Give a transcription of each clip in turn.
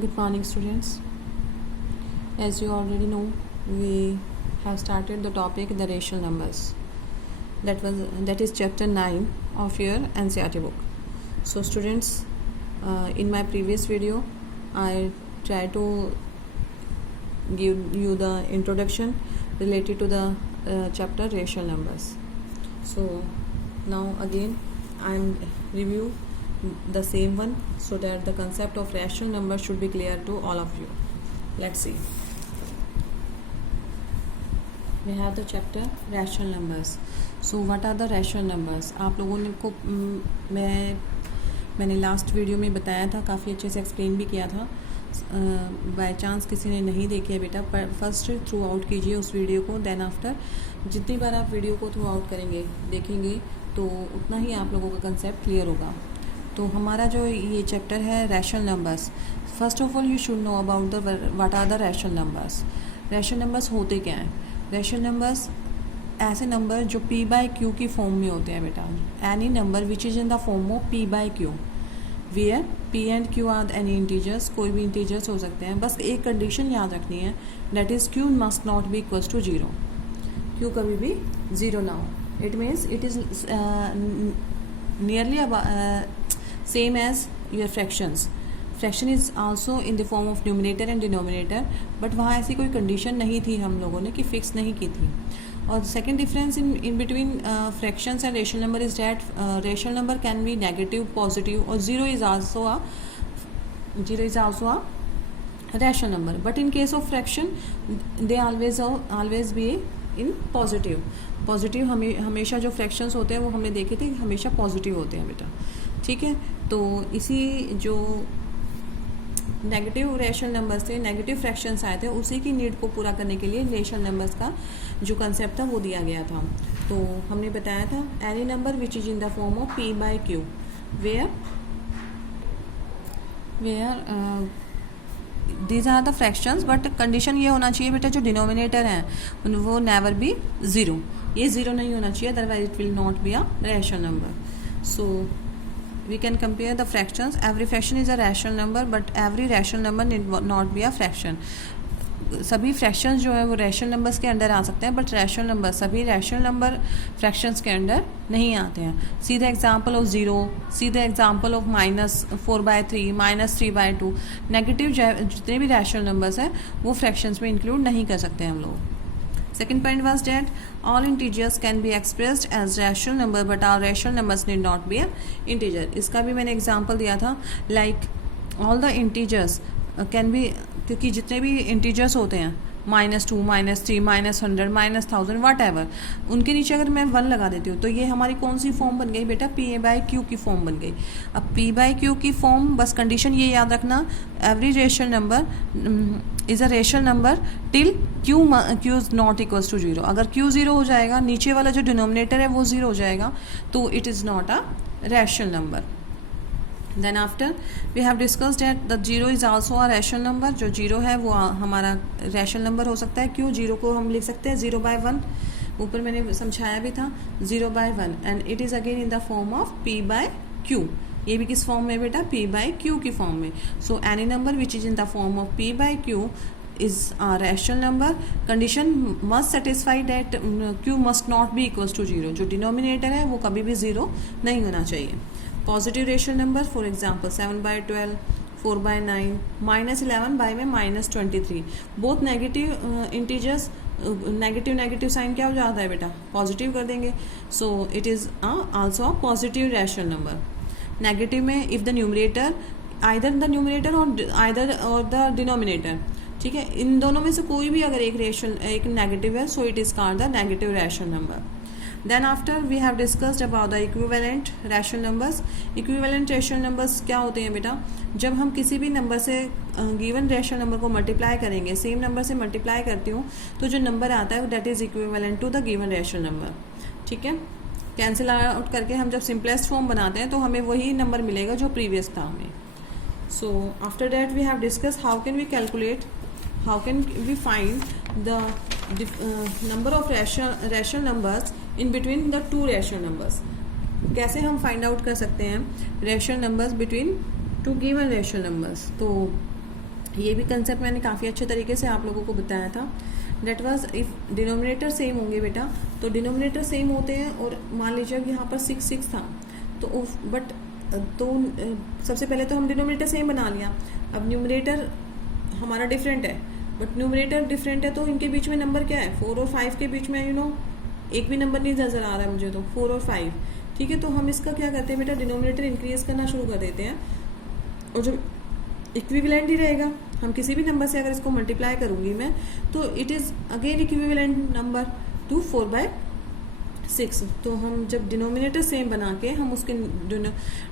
Good morning, students. As you already know, we have started the topic the rational numbers. That is chapter 9 of your NCERT book. So, students, in my previous video, I tried to give you the introduction related to the chapter rational numbers. So, now again, I am review the same one so that the concept of rational number should be clear to all of you. Let's see. We have the chapter rational numbers. So what are the rational numbers? आप लोगों ने को मैंने last video में बताया था, काफ़ी अच्छे से एक्सप्लेन भी किया था. बाय चांस किसी ने नहीं देखी है बेटा, पर फर्स्ट थ्रू आउट कीजिए उस वीडियो को. देन आफ्टर जितनी बार आप वीडियो को थ्रू आउट करेंगे देखेंगे तो उतना ही आप लोगों का कंसेप्ट क्लियर होगा. तो हमारा जो ये चैप्टर है rational numbers. First of all you should know about the what are the rational numbers. Rational numbers होते क्या हैं? रैशनल नंबर्स ऐसे नंबर जो p बाई क्यू की फॉर्म में होते हैं बेटा. Any number which is in the form of p by q, where p and q are any integers. कोई भी इंटीजर्स हो सकते हैं. बस एक कंडीशन याद रखनी है, that is q must not be equals to zero. q कभी भी ज़ीरो ना हो. It means it is nearly same as your fractions. Fraction is also in the form of numerator and denominator, but वहाँ ऐसी कोई condition नहीं थी हम लोगों ने कि फिक्स नहीं की थी. और second difference in between fractions and rational number is that rational number can be negative, positive, और zero is also a rational number. But in case of fraction they always be in positive. Positive हमेशा जो fractions होते हैं वो हमने देखे थे हमेशा पॉजिटिव होते हैं बेटा. ठीक है, तो इसी जो नेगेटिव रैशनल नंबर्स थे, नेगेटिव फ्रैक्शंस आए थे, उसी की नीड को पूरा करने के लिए रेशनल नंबर्स का जो कंसेप्ट था वो दिया गया था. तो हमने बताया था any number which is in the form of p by q, where these are the fractions. But condition ये होना चाहिए बेटा जो डिनोमिनेटर हैं वो नेवर बी ज़ीरो. ये ज़ीरो नहीं होना चाहिए, otherwise it will not be a rational number. So we can compare the fractions. Every fraction is a rational number, but every rational number need not be a fraction. सभी fractions जो है वो rational numbers के under आ सकते हैं, but rational number सभी rational number fractions के under नहीं आते हैं. See the example of zero, see the example of -4/3, -3/2. Negative जितने भी रैशनल नंबर्स हैं वो फ्रैक्शंस में इंक्लूड नहीं कर सकते हम लोग. Second point was that all integers can be expressed as rational number, but all rational numbers need not be an integer. इसका भी मैंने एग्जांपल दिया था, like all the integers can be, क्योंकि जितने भी integers होते हैं -2, -3, -100, -1000 वट एवर, उनके नीचे अगर मैं 1 लगा देती हूँ तो ये हमारी कौन सी फॉर्म बन गई बेटा? p बाई क्यू की फॉर्म बन गई. अब p बाई क्यू की फॉर्म, बस कंडीशन ये याद रखना, every rational number is a rational number till q is not equals to zero. अगर q ज़ीरो हो जाएगा, नीचे वाला जो डिनोमिनेटर है वो ज़ीरो हो जाएगा, तो it is not a rational number. Then after we have discussed that the zero is also a rational number. जो जीरो है वो हमारा रैशनल नंबर हो सकता है. क्यों? जीरो को हम लिख सकते हैं 0/1. ऊपर मैंने समझाया भी था 0/1, and it is again in the form of p by Q. ये भी किस फॉर्म में बेटा? p बाई क्यू की फॉर्म में. So any number which is in the form of p by Q is a rational number. Condition must satisfy that q must not be equals to zero. जो denominator है वो कभी भी zero नहीं होना चाहिए. Positive rational number for example 7/12, 4/9, -11 में -23. Both negative integers, negative sign क्या हो जाता है बेटा? पॉजिटिव कर देंगे. So it is also a positive rational number. Negative में if the numerator either the numerator और द डिनोमिनेटर, ठीक है, इन दोनों में से कोई भी अगर एक नेगेटिव है, so it is called the negative rational number. Then after we have discussed about the equivalent rational numbers. Equivalent rational numbers क्या होते हैं बेटा? जब हम किसी भी नंबर से गिवन रैशनल नंबर को मल्टीप्लाई करेंगे, सेम नंबर से मल्टीप्लाई करती हूँ तो जो नंबर आता है that is equivalent to the given rational number. ठीक है, कैंसिल आउट करके हम जब सिंपलेस्ट फॉर्म बनाते हैं तो हमें वही नंबर मिलेगा जो प्रीवियस था हमें. So after that we have discuss how can we find the number of rational numbers in between the two rational numbers. कैसे हम फाइंड आउट कर सकते हैं rational numbers between two given rational numbers? तो ये भी कंसेप्ट मैंने काफ़ी अच्छे तरीके से आप लोगों को बताया था। That was if denominator same होंगे बेटा, तो डिनोमिनेटर सेम होते हैं और मान लीजिए अब यहाँ पर 6 था तो बट तो सबसे पहले तो हम डिनोमिनेटर सेम बना लिया। अब न्यूमरेटर हमारा डिफरेंट है, बट न्यूमरेटर डिफरेंट है तो इनके बीच में नंबर क्या है, 4 और 5 के बीच में एक भी नंबर नहीं नजर आ रहा है मुझे, तो 4 और 5। ठीक है, तो हम इसका क्या करते हैं बेटा, डिनोमिनेटर इंक्रीज करना शुरू कर देते हैं और जो इक्विवेलेंट ही रहेगा, हम किसी भी नंबर से अगर इसको मल्टीप्लाई करूंगी मैं तो it is again equivalent number two 4/6। तो हम जब डिनोमिनेटर सेम बना के हम उसके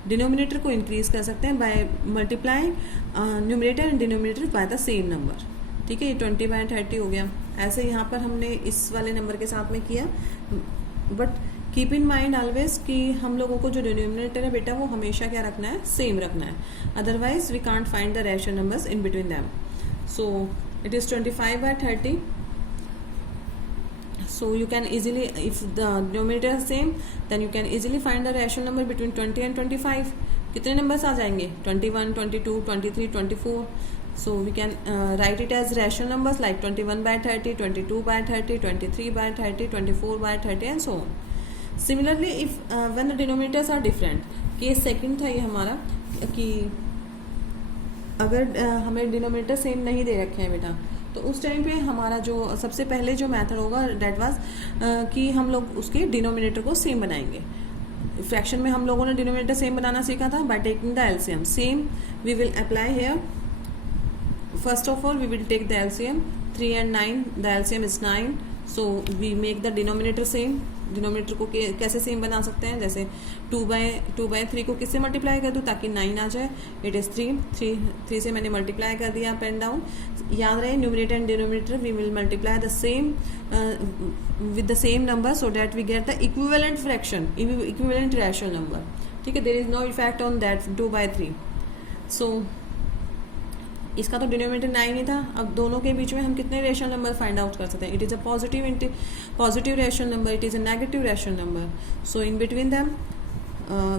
डिनोमिनेटर को इंक्रीज कर सकते हैं by multiplying numerator and denominator by the same number. ठीक है, ये 20/30 हो गया। ऐसे यहाँ पर हमने इस वाले नंबर के साथ में किया, but keep in mind always कि हम लोगों को जो डिनोमिनेटर है बेटा वो हमेशा क्या रखना है, सेम रखना है, otherwise we can't find the rational numbers in between them. So it is 25/30. So you can easily, if the denominator is same, then you can easily find the rational number between 20 and 25. कितने numbers आ जाएंगे, 21, 22, 23, 24. So we can write it as rational numbers like 21/30, 22/30, 23/30, 24/30 and so on. Similarly, if when the denominators are different, case second था ये हमारा कि अगर हमें denominator same नहीं दे रखे हैं बेटा, तो उस टाइम पे हमारा जो सबसे पहले जो मेथड होगा डेट वाज कि हम लोग उसके डिनोमिनेटर को सेम बनाएंगे। फ्रैक्शन में हम लोगों ने डिनोमिनेटर सेम बनाना सीखा था by taking the LCM. Same we will apply here. First of all we will take the LCM 3 and 9, the LCM is 9, so we make the denominator same. Denominator को कैसे same बना सकते हैं, जैसे 2/3 को किससे मल्टीप्लाई कर दूँ ताकि 9 आ जाए, इट इज़ 3 से मैंने मल्टीप्लाई कर दिया अप एंड डाउन। याद रहे numerator and denominator we will multiply the same with the same number so that we get the equivalent fraction, equivalent rational number. ठीक है, there is no effect on that 2/3। So इसका तो denominator 9 ही था। अब दोनों के बीच में हम कितने रेशनल नंबर फाइंड आउट कर सकते हैं, it is a positive rational number, it is a negative rational number. So in between them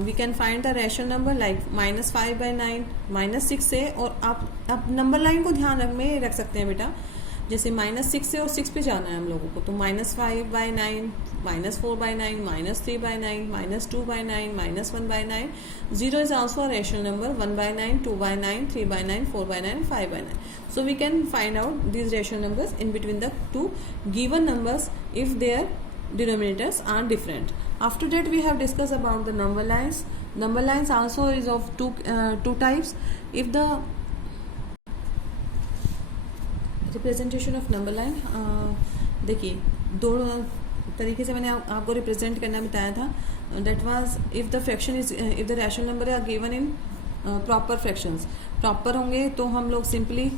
we can find the rational number like -5/9, -6 से, और आप नंबर लाइन को ध्यान में रख सकते हैं बेटा, जैसे -6 से और 6 पे जाना है हम लोगों को, तो -5/9, -4/9, -3/9, -2/9, -1/9. 0 is also a rational number, 1/9, 2/9, 3/9, 4/9, 5/9. So we can find out these rational numbers in between the two given numbers if their denominators are different. After that we have discussed about the number lines. Number lines also is of two types. If the representation of number line, देखिए दो तरीके से मैंने आपको represent करना बताया था। That was if the fraction is, if the rational number are given in proper fractions, proper होंगे तो हम लोग सिंपली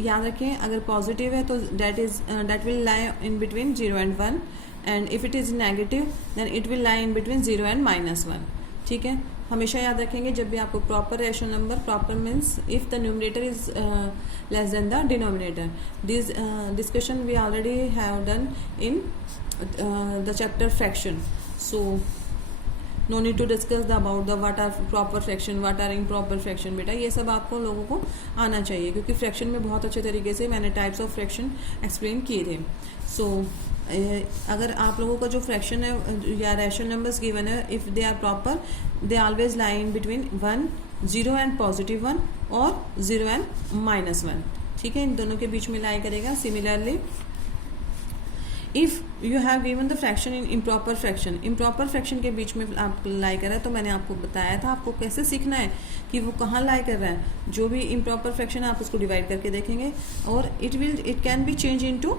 याद रखें, अगर पॉजिटिव है तो that will lie in between 0 and 1, and if it is negative then it will lie in between 0 and -1। ठीक है, हमेशा याद रखेंगे जब भी आपको proper rational number, proper means if the numerator is less than the denominator. This discussion we already have done in the chapter fraction, so no need to discuss the about the what are proper fraction, what are improper fraction. बेटा ये सब आपको लोगों को आना चाहिए, क्योंकि fraction में बहुत अच्छे तरीके से मैंने टाइप्स ऑफ फ्रैक्शन एक्सप्लेन किए थे। सो अगर आप लोगों का जो फ्रैक्शन है या रैशनल नंबर्स गिवन है, if they are proper they always lie in between 1, 0 and +1 और 0 and -1। ठीक है, इन दोनों के बीच में लाई करेगा। Similarly if you have given the fraction in improper fraction, improper fraction के बीच में आप लाई कर रहा है, तो मैंने आपको बताया था आपको कैसे सीखना है कि वो कहाँ लाई कर रहा है। जो भी इम्प्रॉपर फ्रैक्शन है आप उसको डिवाइड करके देखेंगे, और it can be change into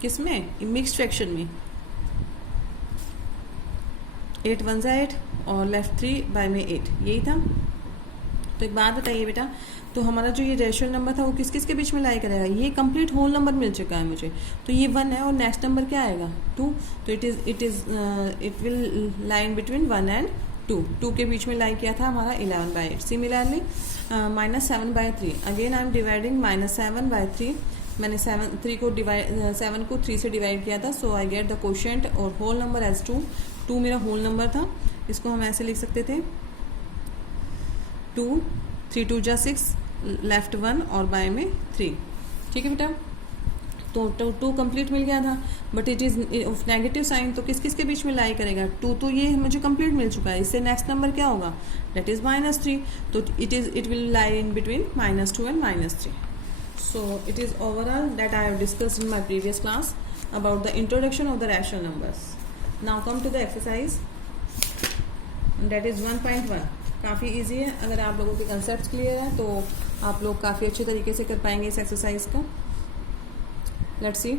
किस में, मिक्स्ड फ्रैक्शन में। 8 1 8 और लेफ्ट 3 में 8, यही था। तो एक बात बताइए बेटा, तो हमारा जो ये रेशनल नंबर था वो किस किस के बीच में लाई करेगा, ये कंप्लीट होल नंबर मिल चुका है मुझे, तो ये 1 है और नेक्स्ट नंबर क्या आएगा 2, तो it will lie in between 1 and 2 के बीच में लाई किया था हमारा 11/8। Similarly -7/3, again I am dividing -7/3, मैंने 7 को 3 से डिवाइड किया था, सो आई गेट द कोशेंट और होल नंबर एज 2 मेरा होल नंबर था। इसको हम ऐसे लिख सकते थे 2, 3 2 जा 6, लेफ्ट 1 और बाय में 3। ठीक है बेटा, तो 2 कंप्लीट मिल गया था, but it is of negative sign, तो किस किस के बीच में लाई करेगा? 2 तो ये मुझे कंप्लीट मिल चुका है, इससे नेक्स्ट नंबर क्या होगा? दैट इज़ -3, तो it will lie in between -2 and -3. So it is overall that I have discussed in my previous class about the introduction of the rational numbers. Now come to the exercise, that is 1.1. काफ़ी easy है, अगर आप लोगों के concept clear है तो आप लोग काफ़ी अच्छे तरीके से कर पाएंगे इस एक्सरसाइज का. Let's see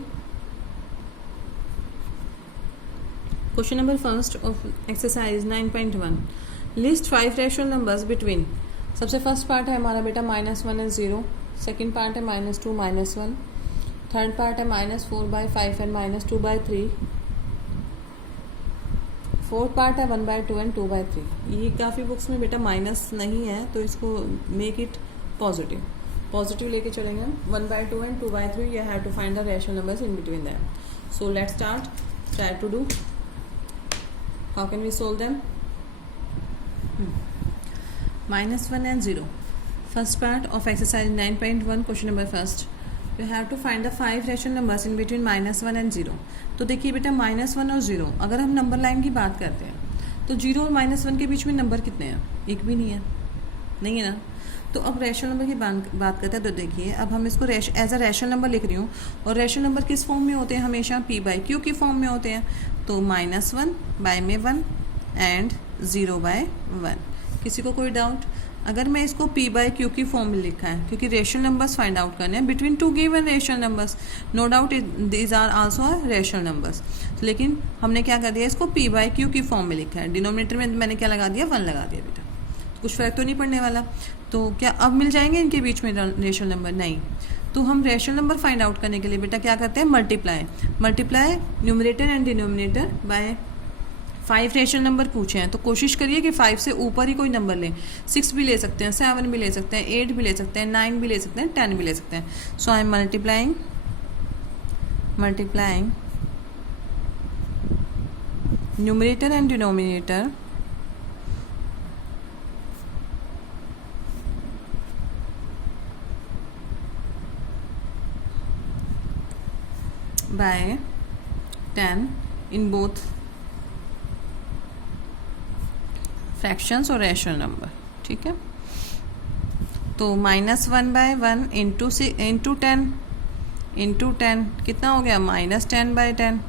question number first of exercise 9.1. List 5 rational numbers between. सबसे फर्स्ट पार्ट है हमारा बेटा -1 एंड 0. सेकेंड पार्ट है -2 -1. थर्ड पार्ट है -4/5 एंड -2/3. फोर्थ पार्ट है 1/2 एंड 2/3. ये काफ़ी बुक्स में बेटा माइनस नहीं है, तो इसको मेक इट पॉजिटिव लेके चलेंगे. 1/2 and 2/3 you have to find the rational numbers in between them. So let's start. Try to do. How can we solve them? -1 and 0. First part of exercise 9.1, question number first. You have to find the 5 rational numbers in between -1 and 0. तो देखिए बेटा -1 और 0, अगर हम number line की बात करते हैं तो 0 और -1 के बीच में नंबर कितने हैं? एक भी नहीं है, नहीं है ना. तो अब रैशनल नंबर की बात करते हैं, तो देखिए अब हम इसको एज अ रैशनल नंबर लिख रही हूँ, और रैशनल नंबर किस फॉर्म में होते हैं? हमेशा p/q की फॉर्म में होते हैं. तो -1 बाय में 1 एंड 0/1. किसी को कोई डाउट? अगर मैं इसको p/q की फॉर्म में लिखा है, क्योंकि रेशनल नंबर्स फाइंड आउट करने हैं between 2 given rational numbers, no doubt these are also rational numbers. लेकिन हमने क्या कर दिया, इसको p/q की फॉर्म में लिखा है. डिनोमिनेटर में मैंने क्या लगा दिया? 1 लगा दिया बेटा. तो कुछ फर्क तो नहीं पड़ने वाला. तो क्या अब मिल जाएंगे इनके बीच में रेशनल नंबर? नहीं. तो हम रेशनल नंबर फाइंड आउट करने के लिए बेटा क्या करते हैं? Multiply numerator and denominator bye 5 rational number पूछे हैं, तो कोशिश करिए कि 5 से ऊपर ही कोई नंबर लें. 6 भी ले सकते हैं, 7 भी ले सकते हैं, 8 भी ले सकते हैं, 9 भी ले सकते हैं, 10 भी ले सकते हैं. So I am multiplying numerator and denominator by 10 in both fractions और रैशनल नंबर. ठीक है, तो -1/1 इंटू 10 कितना हो गया? -10/10.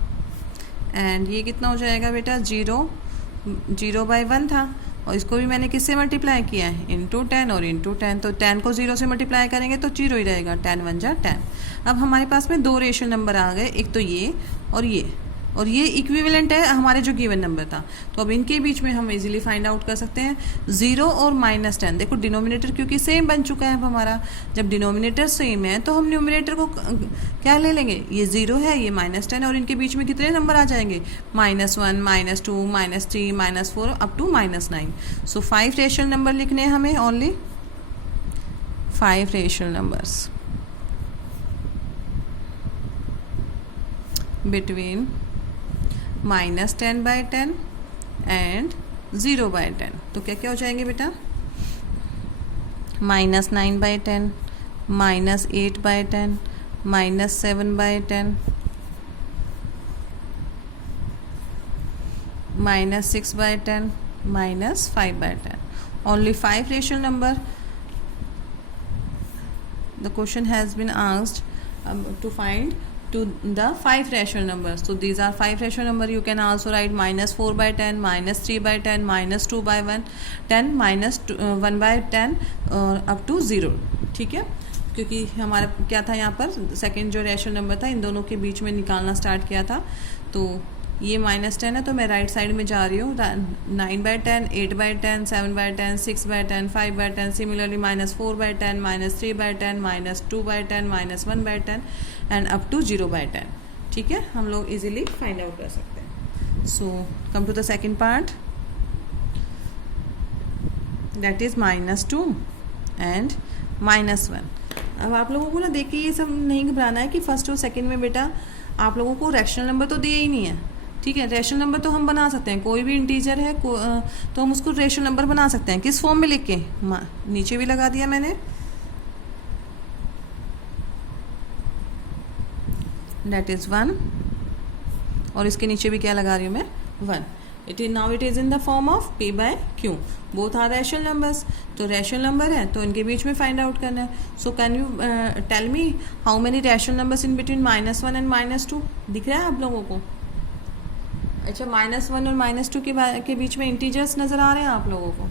एंड ये कितना हो जाएगा बेटा? 0/1 था, और इसको भी मैंने किससे मल्टीप्लाई किया है? इंटू 10 और इंटू 10. तो 10 को 0 से मल्टीप्लाई करेंगे तो 0 ही रहेगा. 10 1 जा 10. अब हमारे पास में 2 रेशनल नंबर आ गए, एक तो ये, और ये इक्विवेलेंट है हमारे जो गिवन नंबर था. तो अब इनके बीच में हम इजीली फाइंड आउट कर सकते हैं 0 और -10. देखो डिनोमिनेटर क्योंकि सेम बन चुका है अब हमारा. जब डिनोमिनेटर सेम है तो हम न्यूमरेटर को क्या ले लेंगे? ये 0 है, ये -10, और इनके बीच में कितने नंबर आ जाएंगे? -1 -2 -3 -4 up to -9. So 5 rational number लिखने हैं हमें, only 5 rational numbers between -10/10 and 0/10. तो क्या क्या हो जाएंगे बेटा? -9/10, -8/10, -7/10, -6/10, -5/10. Only 5 rational number. The question has been asked to find to the 5 rational numbers. So these are 5 rational number. You can also write -4/10, -3/10, -2/1, 10, -1/10 up to 0. ठीक है, क्योंकि हमारा क्या था यहाँ पर? सेकेंड जो रेशनल नंबर था, इन दोनों के बीच में निकालना स्टार्ट किया था. तो ये -10 है, तो मैं राइट साइड में जा रही हूँ. 9/10, 8/10, 7/10, 6/10, 5/10, सिमिलरली -4/10, -3/10, -2/10, -1/10 एंड अप टू 0/10. ठीक है, हम लोग इजीली फाइंड आउट कर सकते हैं. So come to the second part, that is -2 and -1. अब आप लोगों को ना देख के ये सब नहीं घबराना है कि फर्स्ट और सेकेंड में बेटा आप लोगों को रैशनल नंबर तो दिए ही नहीं है. ठीक है, रैशनल नंबर तो हम बना सकते हैं, कोई भी इंटीजर है तो हम उसको रैशनल नंबर बना सकते हैं. किस फॉर्म में लिख के? नीचे भी लगा दिया मैंने, दैट इज़ 1, और इसके नीचे भी क्या लगा रही हूँ मैं 1. It is now it is in the form of p by q. Both are rational numbers, तो रैशनल नंबर है तो इनके बीच में फाइंड आउट करना है. So can you tell me how many rational numbers in between -1 and -2? दिख रहा है आप लोगों को? अच्छा, -1 और -2 के बीच में इंटीजर्स नज़र आ रहे हैं आप लोगों को?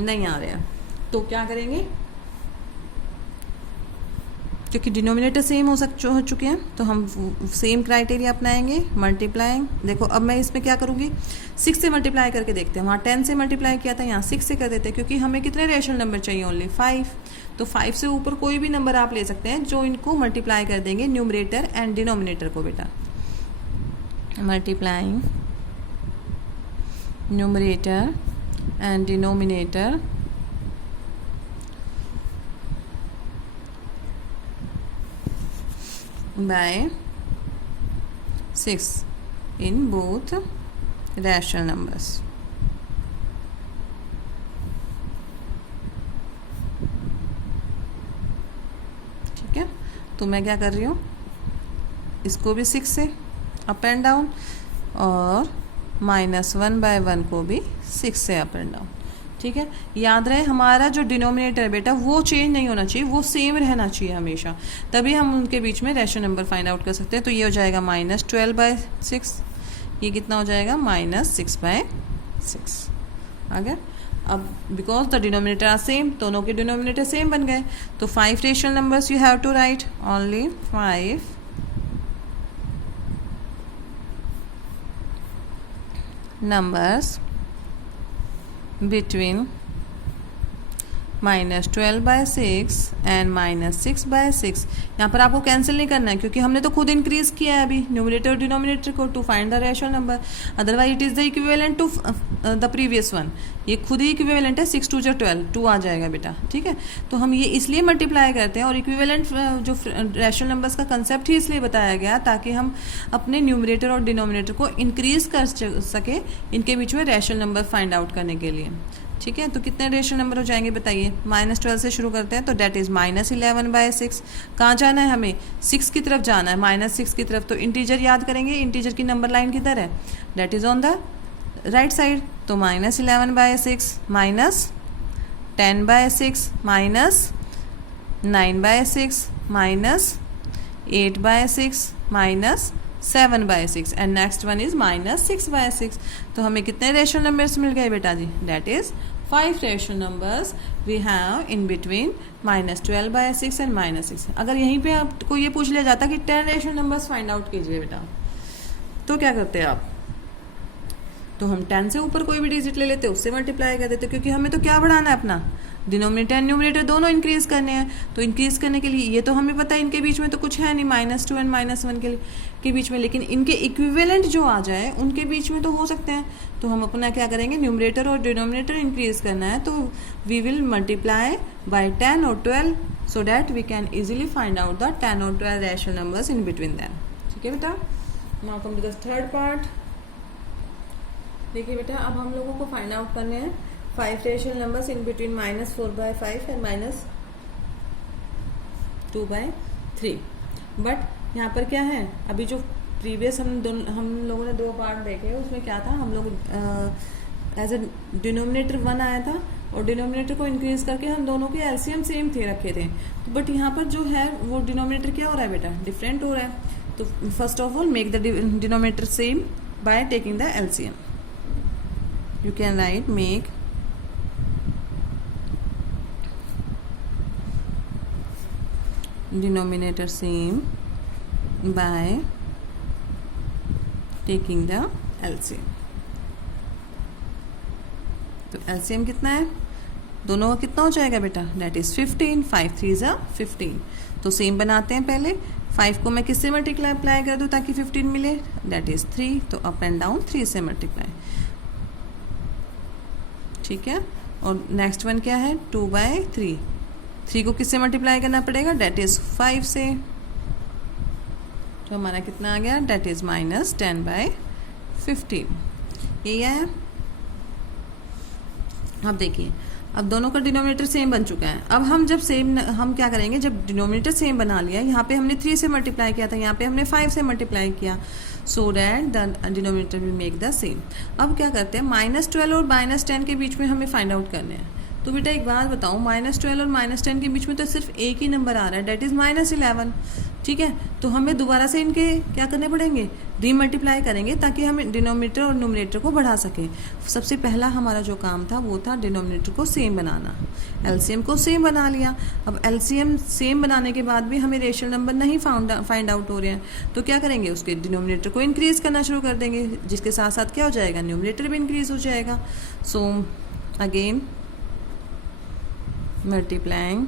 नहीं आ रहे हैं. तो क्या करेंगे, क्योंकि डिनोमिनेटर सेम हो चुके हैं तो हम सेम क्राइटेरिया अपनाएंगे. मल्टीप्लाइंग, देखो अब मैं इसमें क्या करूँगी, 6 से मल्टीप्लाई करके देखते हैं. वहाँ 10 से मल्टीप्लाई किया था, यहाँ 6 से कर देते हैं, क्योंकि हमें कितने रेशनल नंबर चाहिए? ओनली 5. तो 5 से ऊपर कोई भी नंबर आप ले सकते हैं जो इनको मल्टीप्लाई कर देंगे न्यूमरेटर एंड डिनोमिनेटर को. बेटा multiplying numerator and denominator by 6 in both rational numbers. ठीक है, तो मैं क्या कर रही हूँ, इसको भी 6 से अप एंड डाउन और -1/1 को भी 6 से अप एंड डाउन. ठीक है, याद रहे हमारा जो डिनोमिनेटर है बेटा वो चेंज नहीं होना चाहिए, वो सेम रहना चाहिए हमेशा, तभी हम उनके बीच में रैशनल नंबर फाइंड आउट कर सकते हैं. तो ये हो जाएगा -12/6, ये कितना हो जाएगा -6/6. आ गया. अब because the denominator are same, दोनों के डिनोमिनेटर सेम बन गए, तो 5 rational numbers you have to write. Only 5 numbers between -12/6 and -6/6. यहाँ पर आपको कैंसिल नहीं करना है क्योंकि हमने तो खुद इंक्रीज किया है अभी न्यूमरेटर और डिनोमिनेटर को to find the rational number. Otherwise it is the equivalent to the previous one. ये खुद ही इक्विवेलेंट है. 6 2 12, 2 आ जाएगा बेटा. ठीक है, तो हम ये इसलिए मल्टीप्लाई करते हैं और इक्विवेलेंट जो रैशनल नंबर्स का कंसेप्ट ही इसलिए बताया गया ताकि हम अपने न्यूमरेटर और डिनोमिनेटर को इंक्रीज कर सके इनके बीच में रैशनल नंबर फाइंड आउट करने के लिए. ठीक है, तो कितने रेशनल नंबर हो जाएंगे बताइए. -12 से शुरू करते हैं, तो डेट इज़ -11/6. कहाँ जाना है हमें? 6 की तरफ जाना है, -6 की तरफ. तो इंटीजर याद करेंगे, इंटीजर की नंबर लाइन किधर है? That is on the right side. तो -11/6 -10/6 -9/6 -8/6 -7/6 एंड नेक्स्ट वन इज -6/6. तो हमें कितने रेशनल नंबर्स मिल गए बेटा जी? That is 5 rational numbers we have in between -12/6 and -6. अगर यहीं पे आपको ये पूछ लिया जाता कि 10 रेशनल नंबर्स फाइंड आउट कीजिए बेटा, तो क्या करते हैं आप? तो हम 10 से ऊपर कोई भी डिजिट ले लेते, उससे मल्टीप्लाई कर देते, क्योंकि हमें तो क्या बढ़ाना है अपना डिनोमिनेटर एंड न्यूमरेटर दोनों इंक्रीज करने हैं. तो इंक्रीज करने के लिए ये तो हमें पता है इनके बीच में तो कुछ है नहीं -2 एंड -1 के बीच में, लेकिन इनके इक्विवेलेंट जो आ जाए उनके बीच में तो हो सकते हैं. तो हम अपना क्या करेंगे, न्यूमरेटर और डिनोमिनेटर इंक्रीज करना है, तो वी विल मल्टीप्लाई बाय 10 और 12 so that we can easily find out the 10 और 12 rational numbers in between them. ठीक है बेटा, now come to the third part. देखिए बेटा, अब हम लोगों को फाइंड आउट करने हैं 5 rational numbers in between -4/5 and -2/3. But यहाँ पर क्या है, अभी जो प्रीवियस हम लोगों ने 2 पार्ट देखे उसमें क्या था, हम लोग एज ए डिनोमिनेटर 1 आया था और डिनोमिनेटर को इंक्रीज करके हम दोनों के एलसीएम सेम थे रखे थे. तो बट यहाँ पर जो है वो डिनोमिनेटर क्या हो रहा है बेटा? डिफरेंट हो रहा है. तो first of all make the denominator same bye taking the LCM. You can write make denominator same by taking the LCM. तो LCM कितना है? दोनों का कितना हो जाएगा बेटा? That is 15. 5 3 15. तो सेम बनाते हैं. पहले 5 को मैं किससे मल्टीप्लाई कर दूँ ताकि 15 मिले? That is 3. तो अप एंड डाउन 3 से मल्टीप्लाई. ठीक है, और नेक्स्ट वन क्या है? 2/3. 3 को किससे मल्टीप्लाई करना पड़ेगा? डेट इज 5 से. तो हमारा कितना आ गया? That is -10/15. यही है. अब देखिए, अब दोनों का डिनोमिनेटर सेम बन चुका है। अब हम जब सेम हम क्या करेंगे, जब डिनोमिनेटर सेम बना लिया, यहाँ पे हमने 3 से मल्टीप्लाई किया था, यहाँ पे हमने 5 से मल्टीप्लाई किया, so that the denominator will make the same. अब क्या करते हैं, -12 और -10 के बीच में हमें फाइंड आउट करने हैं। तो बेटा एक बात बताओ, -12 और -10 के बीच में तो सिर्फ एक ही नंबर आ रहा है, डेट इज -11, ठीक है। तो हमें दोबारा से इनके क्या करने पड़ेंगे, रीमल्टीप्लाई करेंगे, ताकि हम डिनोमिनेटर और न्यूमरेटर को बढ़ा सकें। सबसे पहला हमारा जो काम था वो था डिनोमिनेटर को सेम बनाना, एलसीएम को सेम बना लिया। अब एलसीएम सेम बनाने के बाद भी हमें रेशनल नंबर नहीं फाइंड आउट हो रहे हैं, तो क्या करेंगे, उसके डिनोमिनेटर को इंक्रीज करना शुरू कर देंगे, जिसके साथ साथ क्या हो जाएगा, न्यूमरेटर भी इंक्रीज हो जाएगा। So again multiplying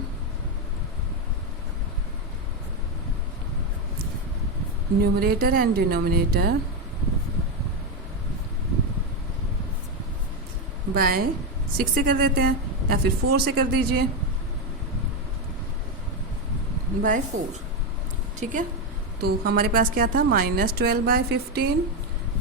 numerator and denominator by 6 से कर देते हैं, या फिर 4 से कर दीजिए, by 4, ठीक है। तो हमारे पास क्या था, -12/15।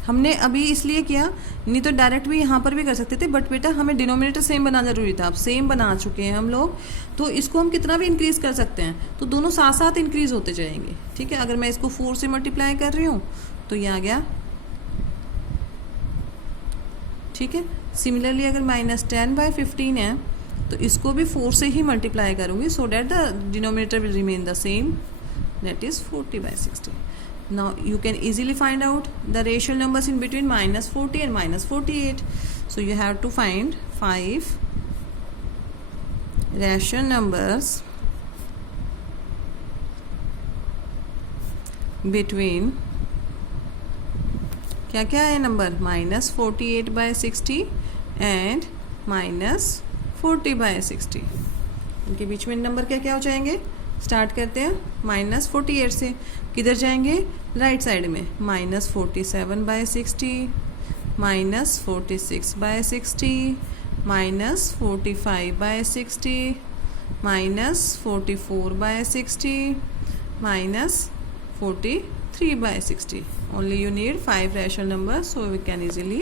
हमने अभी इसलिए किया, नहीं तो डायरेक्ट भी यहाँ पर भी कर सकते थे, बट बेटा हमें डिनोमिनेटर सेम बनाना जरूरी था। अब सेम बना चुके हैं हम लोग, तो इसको हम कितना भी इंक्रीज कर सकते हैं, तो दोनों साथ साथ इंक्रीज होते जाएंगे, ठीक है। अगर मैं इसको 4 से मल्टीप्लाई कर रही हूँ तो ये आ गया, ठीक है। सिमिलरली अगर -10/15 है तो इसको भी 4 से ही मल्टीप्लाई करूँगी, so that the denominator will remain the same, that is 40/60। Now you can easily find out the rational numbers in between -40 and -48. So you have to find 5 rational numbers between क्या क्या है number, -48/60 and -40/60। इनके बीच में number क्या क्या हो जाएंगे, स्टार्ट करते हैं -48 से, किधर जाएंगे, राइट साइड में, -47/60, -46/60, -45/60, -44/60, -43/60। only you need 5 rational numbers, so we can easily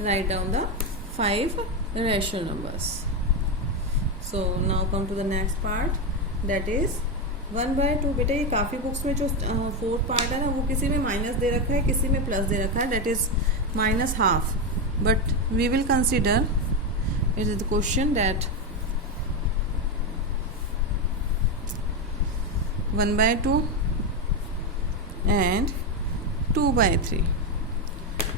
write down the 5 rational numbers. So now come to the next part, that is 1/2। बेटा ये काफ़ी बुक्स में जो 4th पार्ट है ना, वो किसी में माइनस दे रखा है, किसी में प्लस दे रखा है, that is -half, but we will consider it is the question that 1/2 and 2/3।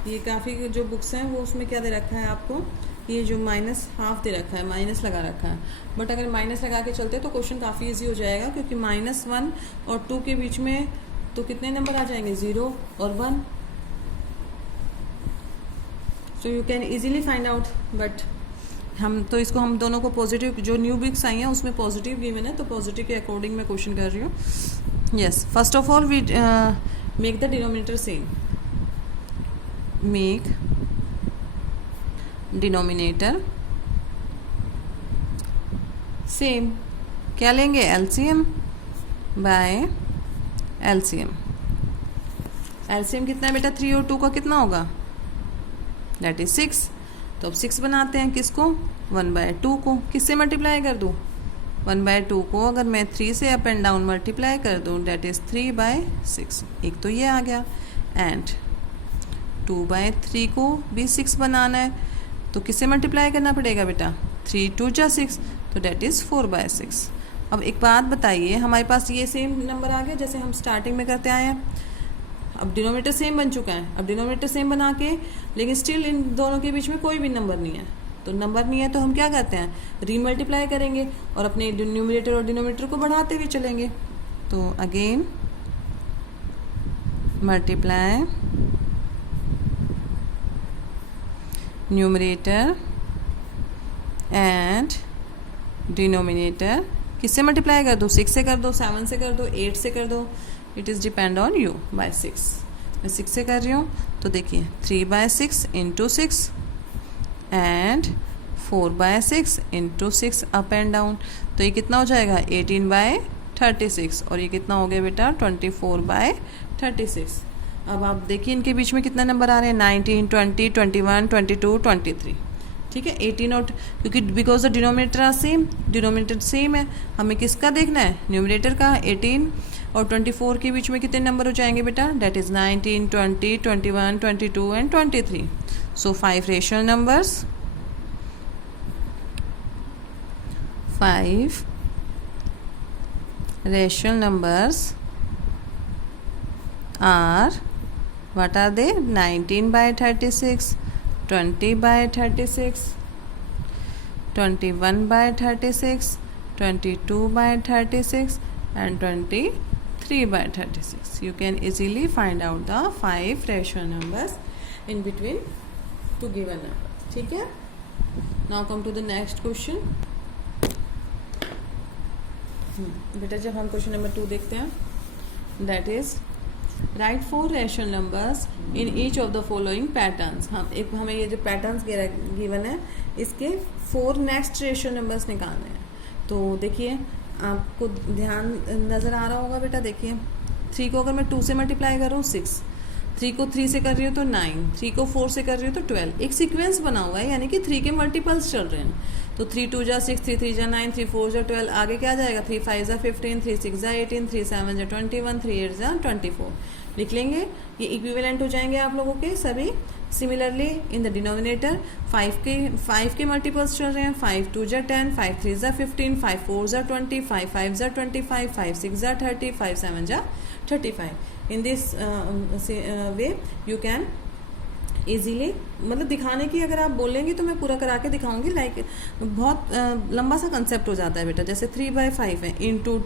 ये काफ़ी जो बुक्स हैं वो उसमें क्या दे रखा है आपको, ये जो -half दे रखा है, माइनस लगा रखा है, बट अगर माइनस लगा के चलते तो क्वेश्चन काफ़ी इजी हो जाएगा, क्योंकि -1 और 2 के बीच में तो कितने नंबर आ जाएंगे, 0 और 1। सो you can easily find out, but हम दोनों को पॉजिटिव, जो न्यू बुक्स आई हैं उसमें पॉजिटिव गिवन है, तो पॉजिटिव के अकॉर्डिंग मैं क्वेश्चन कर रही हूँ। Yes, first of all we make the denominator same, make denominator same. क्या लेंगे, एलसीएम बाय एलसीएम। एलसीएम कितना है बेटा, 3 और 2 का कितना होगा, दैट इज 6। तो अब 6 बनाते हैं, किसको, 1/2 को। किससे मल्टीप्लाई कर दूँ, 1/2 को अगर मैं 3 से अप एंड डाउन मल्टीप्लाई कर दूँ, दैट इज 3/6। एक तो ये आ गया, एंड 2/3 को भी 6 बनाना है, तो किससे मल्टीप्लाई करना पड़ेगा बेटा, 3 2 जा 6, तो डेट इज़ 4/6। अब एक बात बताइए, हमारे पास ये सेम नंबर आ गया जैसे हम स्टार्टिंग में करते आए हैं। अब डिनोमिनेटर सेम बन चुका है, अब डिनोमिनेटर सेम बना के, लेकिन स्टिल इन दोनों के बीच में कोई भी नंबर नहीं है, तो नंबर नहीं है तो हम क्या करते हैं, रीमल्टीप्लाई करेंगे और अपने न्यूमरेटर और डिनोमिनेटर को बढ़ाते हुए चलेंगे। तो again multiply numerator and denominator, किससे मल्टीप्लाई कर दो, 6 से कर दो, 7 से कर दो, 8 से कर दो, it is depend on you. By 6 मैं 6 से कर रही हूँ, तो देखिए 3/6 into 6 and 4/6 into 6 up and down, तो ये कितना हो जाएगा 18/36, और ये कितना हो गया बेटा 24/36। अब आप देखिए इनके बीच में कितना नंबर आ रहे हैं, 19, 20, 21, 22, 23। ठीक है 18 और क्योंकि because the denominator are same, denominator same है, हमें किसका देखना है न्यूमरेटर का। 18 और 24 के बीच में कितने नंबर हो जाएंगे बेटा, that is 19, 20, 21, 22 and 23। So 5 rational numbers, 5 rational numbers are, what are they, 19 by 36, 20 by 36, 21 by 36, 22 by 36 and 23 by 36. You can easily find out the 5 rational numbers in between two given numbers. ठीक है, now come to the next question. बेटा जब हम question number 2 देखते हैं, that is right 4 rational numbers in each of the following patterns. हमें ये जो पैटर्न्स गिवन है इसके 4 नेक्स्ट रैशनल नंबर्स निकालने हैं। तो देखिए आपको ध्यान नज़र आ रहा होगा बेटा, देखिए 3 को अगर मैं 2 से मल्टीप्लाई करूँ 6, 3 को 3 से कर रही हूँ तो 9, 3 को 4 से कर रही हूँ तो 12। एक सीक्वेंस बना हुआ है, यानी कि 3 के मल्टीपल्स चल रहे हैं। तो 3 2 जा 6, 3 3 जा 9, 3 4 जा 12, आगे क्या जाएगा 3 5 जा 15, 3 6 जा 18, 3 7 जा 21, 3 8 जा 24 लिख लेंगे। ये इक्विवेलेंट हो जाएंगे आप लोगों के सभी। सिमिलरली इन द डिनोमिनेटर 5 के मल्टीपल्स चल रहे हैं, 5 2 जा 10, 5 3 जा 15, 5 4 जा 20, 5 5 जा 25, 5 6 जा 30, 5 7 जा 35। इन this way you can easily, मतलब दिखाने की अगर आप बोलेंगे तो मैं पूरा करा के दिखाऊंगी। लाइक बहुत लंबा सा कंसेप्ट हो जाता है बेटा। जैसे 3/5 है, इंटू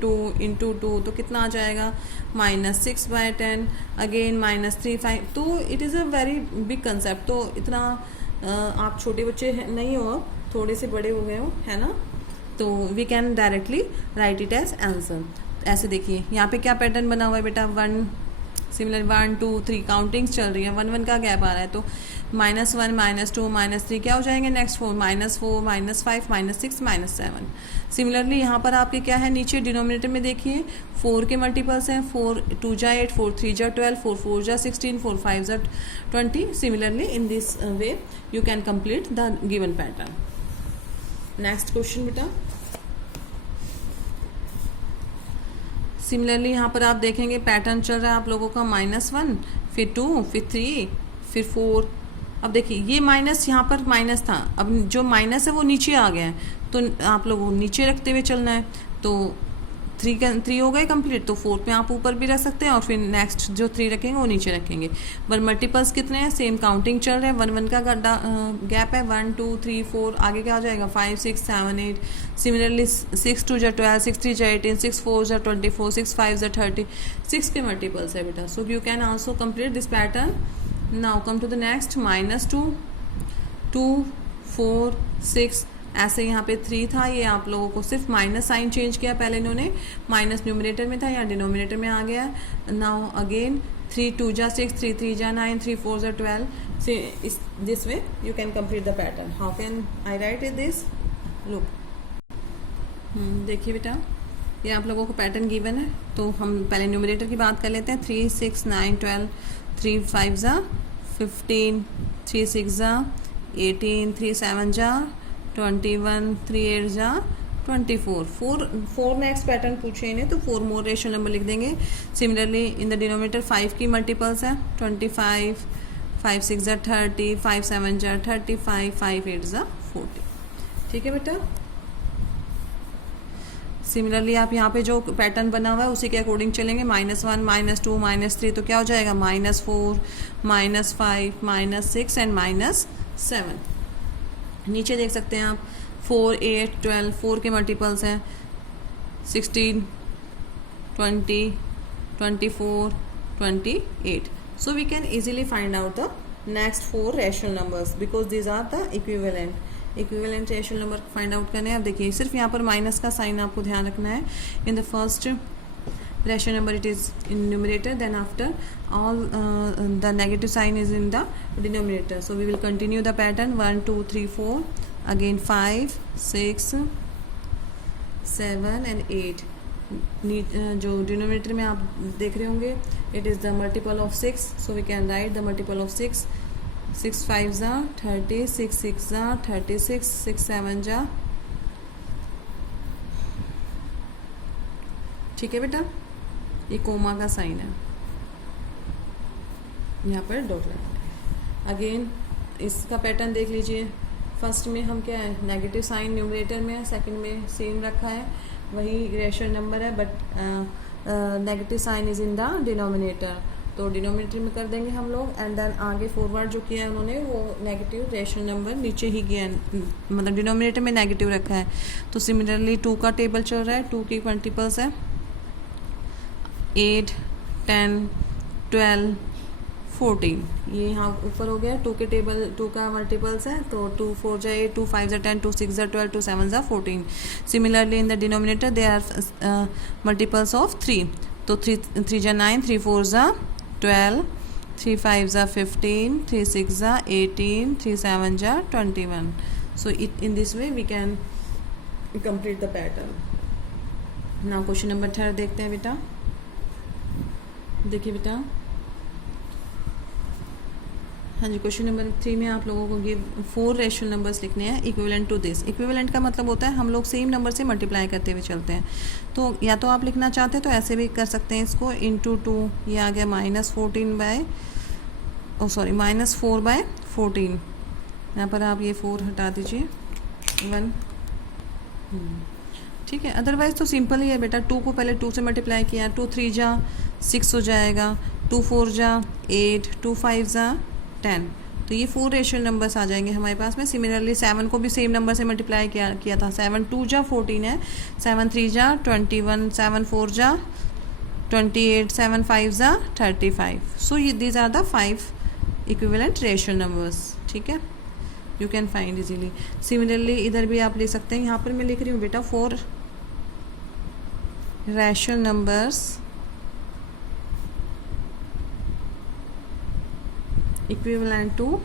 टू तो कितना आ जाएगा -6/10, अगेन -3 5। तो it is a very big concept. तो इतना आप छोटे बच्चे नहीं हो, थोड़े से बड़े हो गए हो, है ना, तो we can directly write it as answer. ऐसे देखिए यहाँ पे क्या पैटर्न बना हुआ है बेटा, 1 सिमिलर 1 2 3 काउंटिंग्स चल रही है, 1 1 का गैप आ रहा है, तो -1 -2 -3 क्या हो जाएंगे नेक्स्ट 4 -4 -5 -6 -7। सिमिलरली यहाँ पर आपके क्या है, नीचे डिनोमिनेटर में देखिए 4 के मल्टीपल्स हैं, 4 2 जा 8, 4 3 जा 12, 4 4 जा 16, 4 5 जा 20। Similarly in this way you can complete the given pattern. Next question बेटा, सिमिलरली यहाँ पर आप देखेंगे पैटर्न चल रहा है आप लोगों का -1, फिर 2, फिर 3, फिर 4। अब देखिए ये माइनस, यहाँ पर माइनस था, अब जो माइनस है वो नीचे आ गया है, तो आप लोगों को नीचे रखते हुए चलना है। तो 3 हो गए कंप्लीट, तो 4 पे आप ऊपर भी रख सकते हैं और फिर नेक्स्ट जो 3 रखेंगे वो नीचे रखेंगे। पर मल्टीपल्स कितने हैं, सेम काउंटिंग चल रहे हैं, 1 1 का गैप है, 1 2 3 4, आगे क्या हो जाएगा 5 6 7 8। सिमिलरली 6 2 जा 12, 6 3 जा 18, 6 4 जा 24, 6 5 जा 30, 6 के मल्टीपल्स है बेटा। So you can also complete this pattern. Now come to the next, -2 2 4 6। ऐसे यहाँ पे 3 था, ये आप लोगों को सिर्फ माइनस साइन चेंज किया, पहले इन्होंने माइनस न्यूमरेटर में था, यहाँ डिनोमिनेटर में आ गया। नाउ अगेन 3 2 जा 6, 3 3 जा 9, 3 4 जा 12। This way you can complete the pattern. How can I right it this, look, देखिए बेटा ये आप लोगों को पैटर्न गिवन है। तो हम पहले न्यूमरेटर की बात कर लेते हैं। 3 6 9 12, 3 5 जा 15, 3 6 जा 18, 3 7 जा 21, 3 8 जा 24। 4 नेक्स्ट पैटर्न पूछे इन्हें, तो 4 मोर रेशनल नंबर लिख देंगे। सिमिलरली इन द डिनोमिनेटर 5 की मल्टीपल्स है, 25, 5 6 जा 30, 5 7 जा 35, 5 8 जा 40। ठीक है बेटा। सिमिलरली आप यहाँ पे जो पैटर्न बना हुआ है उसी के अकॉर्डिंग चलेंगे। -1 -2 -3, तो क्या हो जाएगा -4 -5 -6 एंड -7। नीचे देख सकते हैं आप 4 8 12, 4 के मल्टीपल्स हैं, 16 20 24 28। So we can easily find out the next 4 rational numbers because these are the equivalent rational number find out करने हैं। अब देखिए सिर्फ यहाँ पर माइनस का साइन आपको ध्यान रखना है। In the first rational number it is in numerator, then after all the negative sign is in the denominator. So we will continue the pattern 1 2 3 4, again 5 6 7 and 8। जो डिनोमिनेटर में आप देख रहे होंगे it is the multiple of 6, so we can write the multiple of 6 6 5 जा 30, 6 6 जा 36, 6 7 जा, ठीक है बेटा, ये कोमा का साइन है, यहाँ पर डॉट लगाना है। अगेन इसका पैटर्न देख लीजिए, फर्स्ट में हम क्या है नेगेटिव साइन न्यूमरेटर में है, सेकंड में सेम रखा है, वही रेशनल नंबर है but negative sign is in the denominator, तो डिनोमिनेटर में कर देंगे हम लोग। एंड देन आगे फॉरवर्ड जो किया है उन्होंने वो नेगेटिव रेशनल नंबर नीचे ही किया है, मतलब डिनोमिनेटर में नेगेटिव रखा है। तो सिमिलरली 2 का टेबल चल रहा है, 2 की मल्टीपल्स है 8 10 12 14, ये यहाँ ऊपर हो गया 2 के टेबल, 2 का मल्टीपल्स है, तो 2 4 जा 8, 2 5 जा 10, 2 6 जा 12, 2 7 जा 14। Similarly in the denominator they are multiples of 3, तो 3 जा 9, 3 4 जा 12, 3 5 जा 15, 3 6 जा 18, 3 7 जा 21। So in this way we can complete the pattern. Now question number 3 देखते हैं बेटा। देखिए बेटा, हाँ जी, क्वेश्चन नंबर 3 में आप लोगों को गिव 4 रेशनल नंबर्स लिखने हैं इक्विवेलेंट टू दिस। इक्विवेलेंट का मतलब होता है हम लोग सेम नंबर से मल्टीप्लाई करते हुए चलते हैं, तो या तो आप लिखना चाहते हैं तो ऐसे भी कर सकते हैं इसको, इंटू 2, ये आ गया -4/14, यहाँ पर आप ये 4 हटा दीजिए 1, ठीक है। अदरवाइज तो सिंपल ही है बेटा, 2 को पहले 2 से मल्टीप्लाई किया, 2 3 जा 6 हो जाएगा, 2 4 जा 8, 2 5 जा 10, तो ये 4 रेशनल नंबर्स आ जाएंगे हमारे पास में। सिमिलरली 7 को भी सेम नंबर से मल्टीप्लाई किया था, 7 2 जा 14 है, 7 3 जा 21, 7 4 जा 28, 7 5 जा 35। So these are the 5 equivalent rational numbers, ठीक है, you can find easily. Similarly इधर भी आप ले सकते हैं, यहाँ पर मैं लिख रही हूँ बेटा 4 rational numbers equivalent to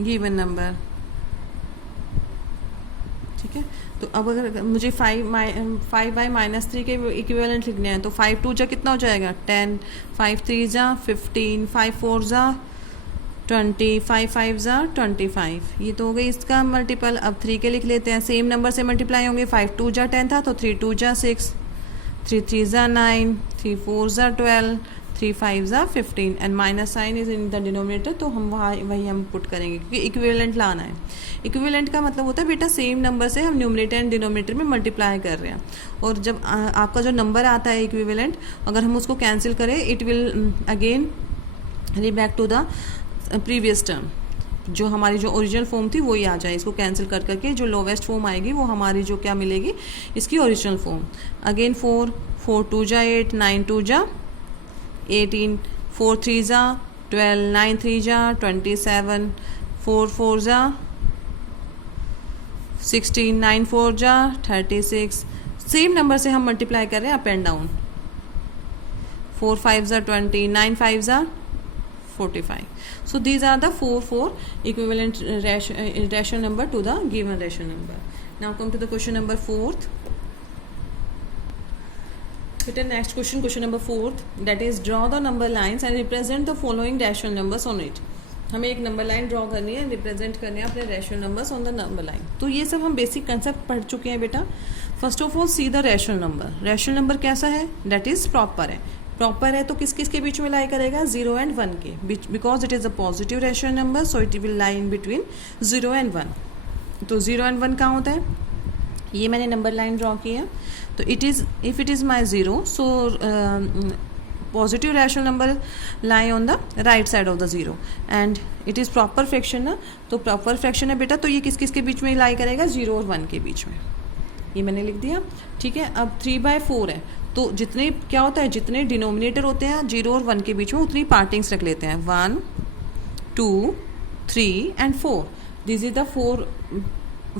given number, ठीक है। तो अब अगर मुझे 5 बाई -3 के इक्विवेलेंट लिखने हैं, तो 5 2 जा कितना हो जाएगा 10, 5 3 जा 15, 5 4 जा 20, 5 5 जा 25, ये तो हो गई इसका मल्टीपल। अब 3 के लिख लेते हैं, सेम नंबर से मल्टीप्लाई होंगे, 5 2 जा 10 था तो 3 2 जा 6, 3 3 जा 9, 3 4 जा 12, 3 5 जा 15 and minus sign is in the denominator, तो हम वही हम पुट करेंगे क्योंकि इक्विवेलेंट लाना है। इक्विवेलेंट का मतलब होता है बेटा सेम नंबर से हम न्यूमरेटर एंड डिनोमिनेटर में मल्टीप्लाई कर रहे हैं, और जब आपका जो नंबर आता है इक्विवेलेंट, अगर हम उसको कैंसिल करें it will again re back to the previous term, जो हमारी जो ओरिजिनल फॉर्म थी वही आ जाए। इसको कैंसिल कर करके जो लोवेस्ट फॉर्म आएगी वो हमारी जो क्या मिलेगी, इसकी ओरिजिनल फॉर्म। अगेन 4 4 2 जा 8, 9 2 जा 18, 4 3 जा 12, 9 3 जा 27, 4 4 जा 16, 9 4 जा 36। सेम नंबर से हम मल्टीप्लाई कर रहे हैं अप एंड डाउन, 4 5 जा 20, 9 5 जा 45। So these are the 4 equivalent rational number to the given rational number. Now come to the question number 4th. Next question number 4th, that is draw the number lines and represent the following rational numbers on it. हमें एक number line draw करनी है, represent करनी है अपने rational numbers on the number line. तो ये सब हम बेसिक कंसेप्ट पढ़ चुके हैं बेटा। First of all see the rational number. Rational number कैसा है, दैट इज प्रॉपर है। प्रॉपर है तो किस किस के बीच में लाई करेगा, 0 एंड 1 के, because it is a positive rational number, so it will lie in between 0 and 1। तो 0 एंड 1 कहाँ होता है, ये मैंने नंबर लाइन ड्रॉ की है। तो it is if it is my 0, so positive rational number lie on the right side of the 0 and it is proper fraction ना, तो प्रॉपर फ्रैक्शन है बेटा, तो ये किस किस के बीच में लाई करेगा, 0 और 1 के बीच में। ये मैंने लिख दिया, ठीक है। अब 3/4 है, तो जितने क्या होता है, जितने डिनोमिनेटर होते हैं 0 और 1 के बीच में उतनी पार्टिंग्स रख लेते हैं, 1 2 3 and 4। This is the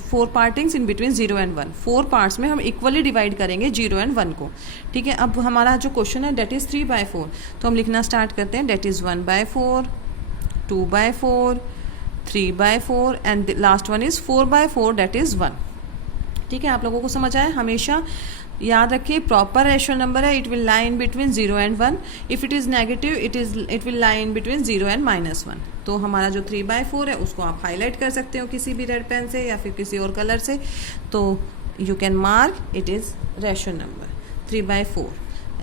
4 partings in between 0 and 1। 4 parts में हम इक्वली डिवाइड करेंगे 0 एंड 1 को, ठीक है। अब हमारा जो क्वेश्चन है डेट इज़ 3/4, तो हम लिखना स्टार्ट करते हैं, that is 1/4, 2/4, 3/4 and last one is 4/4, that is 1। ठीक है, आप लोगों को समझ आया। हमेशा याद रखिए प्रॉपर रेशनल नंबर है, it will lie in between 0 and 1. If it is negative it will lie in between 0 and -1. तो हमारा जो 3/4 है उसको आप हाईलाइट कर सकते हो किसी भी रेड पेन से या फिर किसी और कलर से. तो you can mark it is rational number 3/4.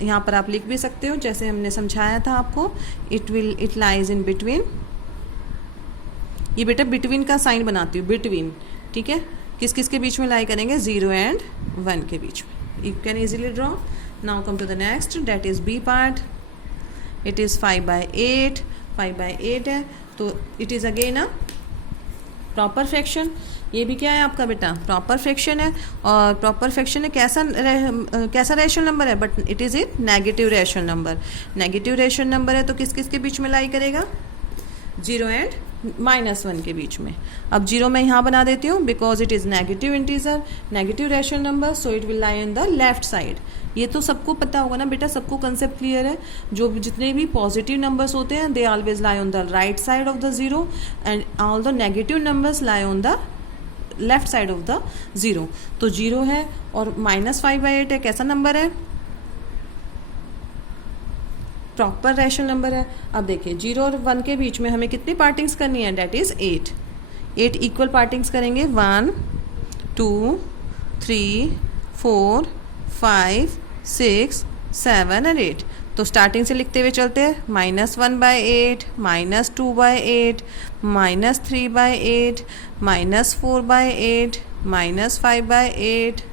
यहाँ पर आप लिख भी सकते हो जैसे हमने समझाया था आपको. It lies in between. ये बेटा बिटवीन का साइन बनाती हूँ, बिटवीन. ठीक है, किस किस के बीच में लाई करेंगे? 0 एंड 1 के बीच में. You can easily draw. Now come to the next, that is B part. It is 5/8. 5/8 है तो it is again a proper fraction. ये भी क्या है आपका बेटा? प्रॉपर फ्रैक्शन है. और प्रॉपर फ्रैक्शन है कैसा रेशनल नंबर है? But it is a negative rational number. Negative rational number है तो किस किस के बीच में लाई करेगा? 0 एंड -1 के बीच में. अब 0 मैं यहाँ बना देती हूँ because it is negative integer, negative rational number, so it will lie on the left side. ये तो सबको पता होगा ना बेटा, सबको कंसेप्ट क्लियर है. जो जितने भी पॉजिटिव नंबर्स होते हैं दे always lie on the right side of the 0 and all the negative numbers lie on the left side of the 0. तो 0 है और -5/8 है. कैसा नंबर है? प्रॉपर रेशनल नंबर है. अब देखिए 0 और 1 के बीच में हमें कितनी पार्टिंग्स करनी है? That is 8. 8 इक्वल पार्टिंग्स करेंगे. 1 2 3 4 5 6 7 और 8. तो स्टार्टिंग से लिखते हुए चलते हैं. -1/8, -2/8, -3/8, -4/8, -5/8,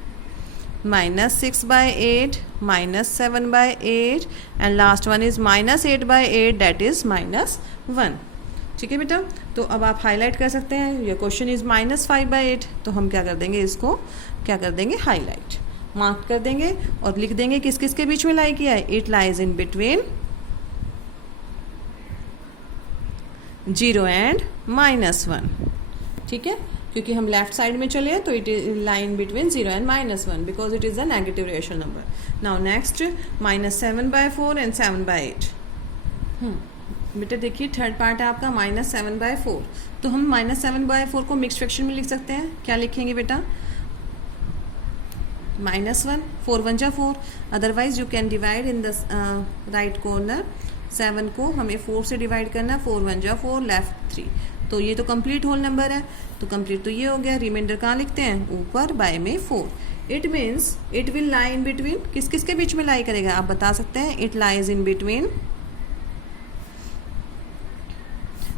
-6/8, -7/8 and last one is -8/8, that is -1. ठीक है बेटा, तो अब आप हाईलाइट कर सकते हैं. ये क्वेश्चन इज -5/8, तो हम क्या कर देंगे? इसको क्या कर देंगे? हाईलाइट मार्क कर देंगे और लिख देंगे किस किस के बीच में लाई किया है. It lies in between 0 and -1. ठीक है, क्योंकि हम लेफ्ट साइड में चले तो it is line between 0 and -1 because it is the negative rational number. Now next -7/4 and 7/8. बेटा देखिए थर्ड पार्ट है आपका -7/4. तो हम -7/4 को मिक्स फ्रैक्शन में लिख सकते हैं. क्या लिखेंगे बेटा? -1, 4 1 जा 4. Otherwise you can divide in the right corner. 7 को हमें 4 से डिवाइड करना. 4 1 जा 4, लेफ्ट 3. तो ये तो कंप्लीट होल नंबर है. तो कंप्लीट तो ये हो गया. रिमाइंडर कहाँ लिखते हैं? ऊपर बाय में 4. It means it will lie in between. किस किस के बीच में लाई करेगा? आप बता सकते हैं. इट लाइज इन बिटवीन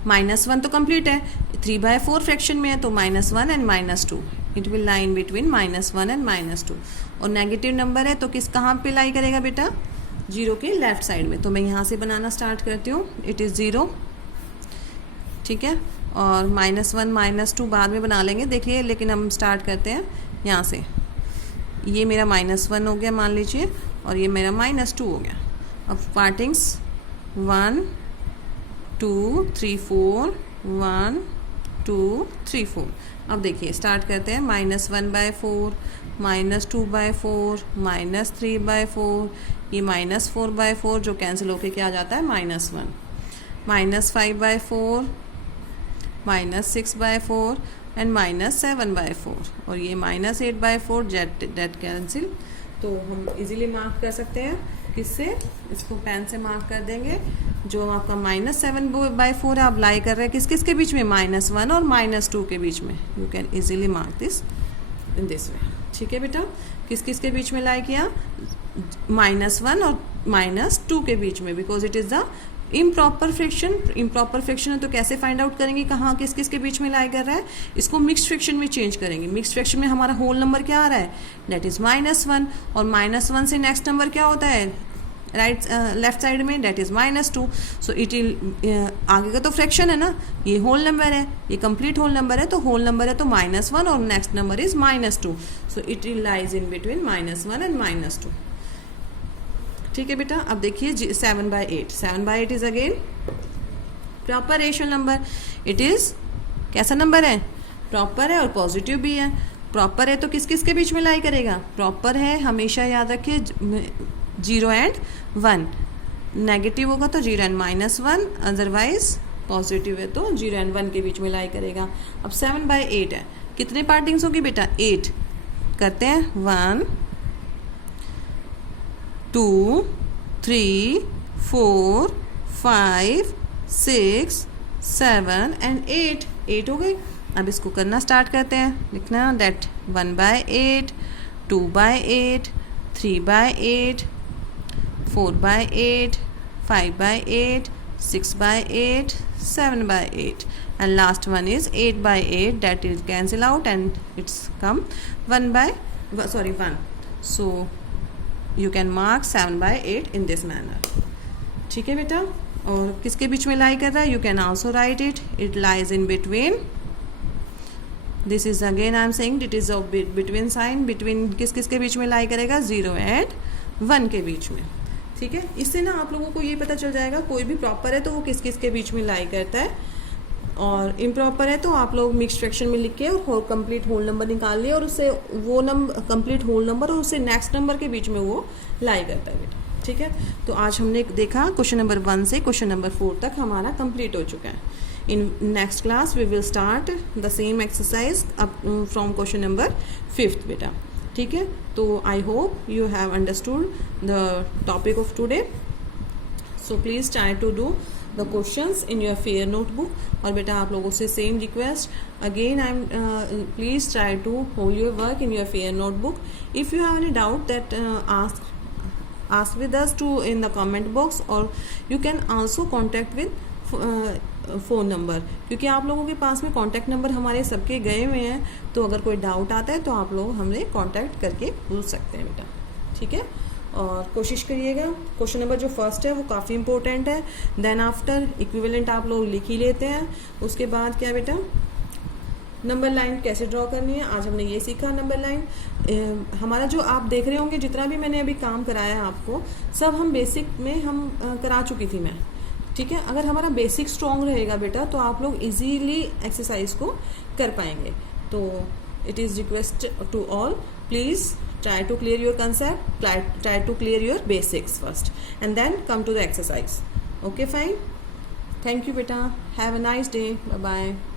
-1 तो कंप्लीट है. 3/4 फ्रैक्शन में है तो -1 and -2. It will lie in between -1 and -2. और नेगेटिव नंबर है तो किस कहाँ पे लाई करेगा बेटा? 0 के लेफ्ट साइड में. तो मैं यहाँ से बनाना स्टार्ट करती हूँ. It is 0. ठीक है, और -1 -2 बाद में बना लेंगे देखिए. लेकिन हम स्टार्ट करते हैं यहाँ से. ये मेरा -1 हो गया मान लीजिए और ये मेरा -2 हो गया. अब पार्टिंग्स 1 2 3 4 1 2 3 4. अब देखिए स्टार्ट करते हैं. -1/4, -2/4, -3/4. ये -4/4 जो कैंसिल होके क्या आ जाता है? -1. -5/4, -6/4 एंड -7/4. और ये -8/4 डेट कैंसिल. तो हम इजीली मार्क कर सकते हैं. किससे? इसको पेन से मार्क कर देंगे. जो आपका -7/4 आप लाई कर रहे हैं किस किस के बीच में? -1 और -2 के बीच में. You can easily mark this in this वे. ठीक है बेटा, किस किस के बीच में लाई किया? -1 और -2 के बीच में because it is the improper fraction. Improper fraction है तो कैसे फाइंड आउट करेंगे कहाँ किस किस के बीच में लाई कर रहा है? इसको मिक्स फ्रैक्शन में चेंज करेंगे. मिक्स फ्रैक्शन में हमारा होल नंबर क्या आ रहा है? That is -1. और -1 से नेक्स्ट नंबर क्या होता है राइट लेफ्ट साइड में? That is -2. सो इट आगे का तो फ्रैक्शन है ना, ये होल नंबर है, ये कंप्लीट होल नंबर है. तो होल नंबर है तो -1 और next number is -2. So it lies in between -1 and -2. ठीक है बेटा, अब देखिए 7/8. 7/8 is again proper rational number. It is कैसा नंबर है? प्रॉपर है और पॉजिटिव भी है. प्रॉपर है तो किस किस के बीच में लाई करेगा? प्रॉपर है हमेशा याद रखिए 0 एंड 1. नेगेटिव होगा तो 0 एंड -1. अदरवाइज पॉजिटिव है तो 0 एंड 1 के बीच में लाई करेगा. अब 7/8 है. कितने पार्टिंग्स होगी बेटा? 8. करते हैं 1 2 3 4 5 6 7 एंड 8 हो गई। अब इसको करना स्टार्ट करते हैं। लिखना that 1/8, 2/8, 3/8, 4/8, 5/8, 6/8, 7/8, and last one is 8/8, that is cancel out and it's come 1. So you can mark 7/8 in this manner. ठीक है बेटा। और किसके बीच में लाई कर रहा है? You can also write it. It lies in between. This is again I am saying it is a between sign. Between किस के बीच में लाई करेगा? 0 and 1 के बीच में। ठीक है, इससे ना आप लोगों को ये पता चल जाएगा कोई भी प्रॉपर है तो वो किस के बीच में लाई करता है, और इम्प्रॉपर है तो आप लोग मिक्स फ्रैक्शन में लिख के और कंप्लीट होल नंबर निकाल लिए और उससे वो नंबर कंप्लीट होल नंबर और उससे नेक्स्ट नंबर के बीच में वो लाई करता है बेटा। ठीक है, तो आज हमने देखा क्वेश्चन नंबर 1 से क्वेश्चन नंबर 4 तक हमारा कंप्लीट हो चुका है। In next class we will start the same exercise up from question number 5 बेटा। ठीक है, तो I hope you have understood the topic of today. So please try to do the questions in your fair notebook. और बेटा आप लोगों से same request again I am please try to hold your work in your fair notebook. If you have any doubt that ask with us to in the comment box, or you can also contact with phone number, क्योंकि आप लोगों के पास में contact number हमारे सबके गए हुए हैं, तो अगर कोई डाउट आता है तो आप लोग हमसे कॉन्टैक्ट करके पूछ सकते हैं बेटा। ठीक है, और कोशिश करिएगा क्वेश्चन नंबर जो फर्स्ट है वो काफ़ी इंपॉर्टेंट है। देन आफ्टर इक्विवेलेंट आप लोग लिख ही लेते हैं। उसके बाद क्या बेटा, नंबर लाइन कैसे ड्रॉ करनी है, आज हमने ये सीखा। नंबर लाइन हमारा जो आप देख रहे होंगे जितना भी मैंने अभी काम कराया आपको, सब हम बेसिक में हम करा चुकी थी मैं। ठीक है, अगर हमारा बेसिक स्ट्रॉन्ग रहेगा बेटा तो आप लोग इजीली एक्सरसाइज को कर पाएंगे। तो it is request to all, please try to clear your concept, try to clear your basics first and then come to the exercise. Okay, fine. Thank you beta, have a nice day, bye bye.